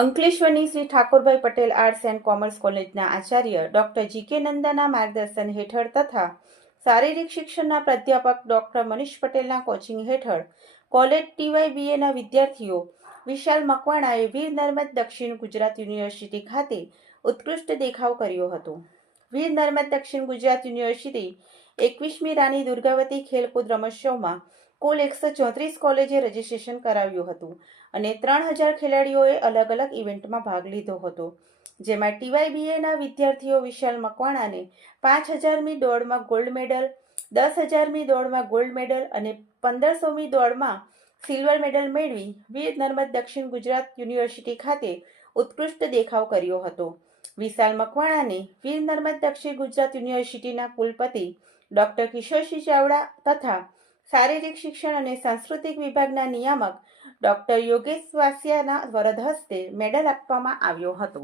અંકલેશ્વરની Shri Thakorbhai Patel arts and commerce કોલેજના આચાર્ય doctor જી.કે. નંદાના માર્ગદર્શન હેઠળ તથા શારીરિક શિક્ષણના પ્રાધ્યાપક ડોક્ટર મનીષ પટેલના કોચિંગ હેઠળ કોલેજ TYBAના વિદ્યાર્થીઓ વિશાલ મકવાણાએ વીર નર્મદ દક્ષિણ ગુજરાત યુનિવર્સિટી ખાતે ઉત્કૃષ્ટ દેખાવ કર્યો હતો. વીર નર્મદ દક્ષિણ ગુજરાત યુનિવર્સિટી 21મી રાણી દુર્ગાવતી ખેલકૂદ રમોત્સવમાં કુલ 134 કોલેજે રજીસ્ટ્રેશન કરાવ્યું હતું અને 3000 ખેલાડીઓએ અલગ અલગ ઇવેન્ટમાં ભાગ લીધો હતો, જેમાં TYBAના વિદ્યાર્થીઓ વિશાલ મકવાણાને 5000મી દોડમાં ગોલ્ડ મેડલ, 10000મી દોડમાં ગોલ્ડ મેડલ અને 1500મી દોડમાં સિલ્વર મેડલ મેળવી વીર નર્મદ દક્ષિણ ગુજરાત યુનિવર્સિટી ખાતે ઉત્કૃષ્ટ દેખાવ કર્યો હતો. વિશાલ મકવાણાને વીર નર્મદ દક્ષિણ ગુજરાત યુનિવર્સિટીના કુલપતિ ડોક્ટર કિશોરસિંહ ચાવડા તથા શારીરિક શિક્ષણ અને સાંસ્કૃતિક વિભાગના નિયામક ડોક્ટર યોગેશ વાસિયાના વરદ હસ્તે મેડલ આપવામાં આવ્યો હતો.